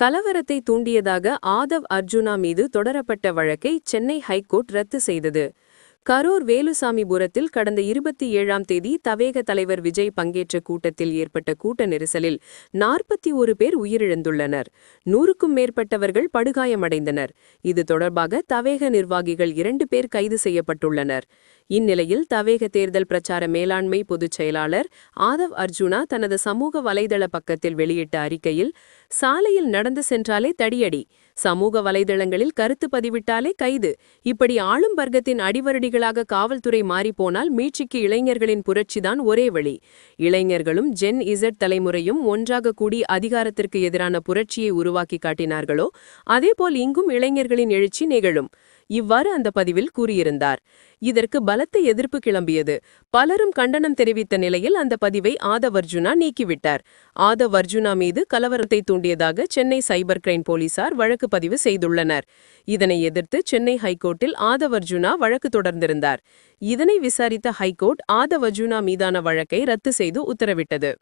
கலவரத்தை தூண்டியதாக ஆதவ் அர்ஜுனா மீது தொடரப்பட்ட வழக்கை சென்னை ஹைகோர்ட் ரத்து செய்தது. கரூர் வேலுசாமிபுரத்தில் கடந்த 27ஆம் தேதி தவேக தலைவர் விஜய் பங்கேற்ற கூட்டத்தில் ஏற்பட்ட கூட்ட நெரிசலில் 41 பேர் உயிரிழந்துள்ளனர். 100க்கும் மேற்பட்டவர்கள் படுகாயமடைந்தனர். இது தொடர்பாக தவேக நிர்வாகிகள் 2 பேர் கைது செய்யப்பட்டுள்ளனர். இந்நிலையில் தவேக தேர்தல் பிரச்சார மேலாண்மை பொதுச் செயலாளர் ஆதவ் அர்ஜுனா தனது சமூக வலைதள பக்கத்தில் வெளியிட்ட அறிக்கையில், சாலையில் நடந்து சென்றாலே தடியடி, சமூக வலைதளங்களில் கருத்து பதிவிட்டாலே கைது, இப்படி ஆளும் வர்க்கத்தின் அடிவருடிகளாக காவல்துறை மாறிப்போனால் மீட்சிக்கு இளைஞர்களின் புரட்சிதான் ஒரே வழி. இளைஞர்களும் ஜென் இசட் தலைமுறையும் ஒன்றாக கூடி அதிகாரத்திற்கு எதிரான புரட்சியை உருவாக்கி காட்டினார்களோ அதேபோல் இங்கும் இளைஞர்களின் எழுச்சி நிகழும். இவ்வாறு அந்த பதிவில் கூறியிருந்தார். இதற்கு பலத்த எதிர்ப்பு கிளம்பியது. பலரும் கண்டனம் தெரிவித்த நிலையில் அந்த பதிவை ஆதவ் அர்ஜுனா நீக்கிவிட்டார். ஆதவ் அர்ஜுனா மீது கலவரத்தை தூண்டியதாக சென்னை சைபர் கிரைம் போலீசார் வழக்கு பதிவு செய்துள்ளனர். இதனை எதிர்த்து சென்னை ஹைகோர்ட்டில் ஆதவ் அர்ஜுனா வழக்கு தொடர்ந்திருந்தார். இதனை விசாரித்த ஹைகோர்ட் ஆதவ் அர்ஜுனா மீதான வழக்கை ரத்து செய்து உத்தரவிட்டது.